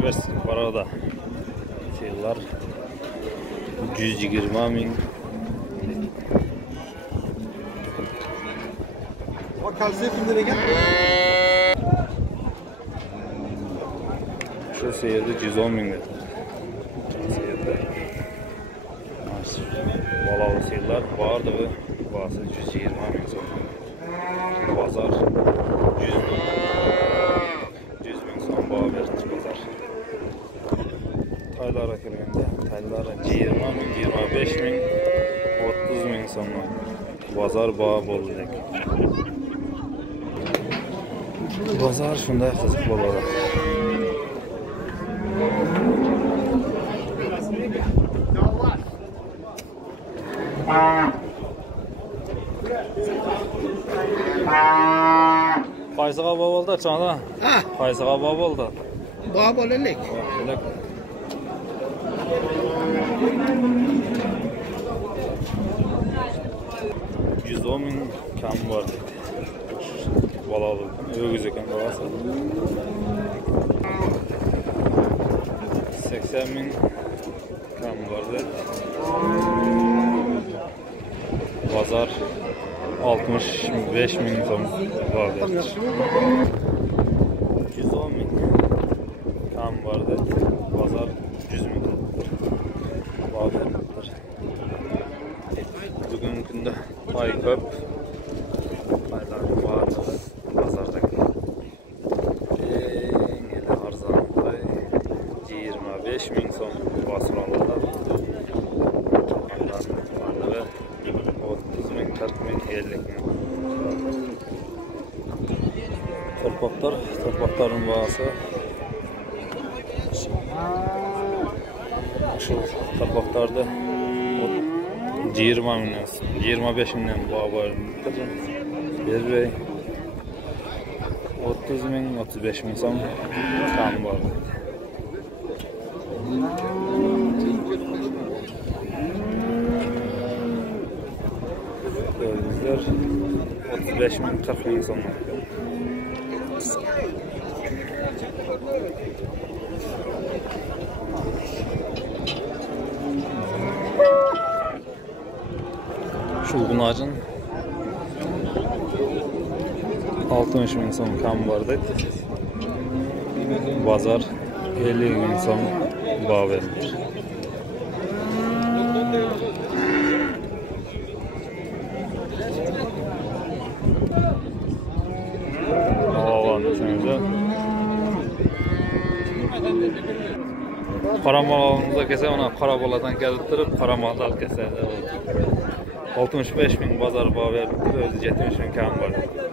Şüvers parada. Şeyler 120 bin. Kalsiye kimden eken? Şu seyirde 110 bin dedi. Balalı seyirler vardı ve bazı 120 bin son. Pazar 100 bin son bağ verdi pazar. Taylara gelgende taylara 20 bin, 25 bin, 30 bin sonra pazar bağı bolacak. Pazar şunday kızık bolalar. Qaysiga bab oldu çana? Ha, Qaysiga bab oldu? baba bolelik. Şöyle. %10 bin kam var dedi. Balalı. Ögüz eken babası. 80 bin kam vardı. Pazar 65 bin son vardı. 110 bin kam vardı. Pazar 100 bin vardı. Bugün günde ay köp. Aylar var. Pazarda. Yine arzan 25 bin son basıralarda. Vardı ve 30 bin, 40 bin, 50 bin. Torpakların bağısı şu torpaklarda 20 binden, 25 binden bağ var. Bir bey 30 bin, 35 bin son tam var. Gördüğünüzler 35 bin, 40 bin son var. Şu bunacın 60 bin son kam vardı. Pazar 50 bin son bağ verilir. Karamallarımıza kese ona karaboladan geldirip karamallar kese 65 bin pazar bağ verdi. Özü 70 bin kam vardı.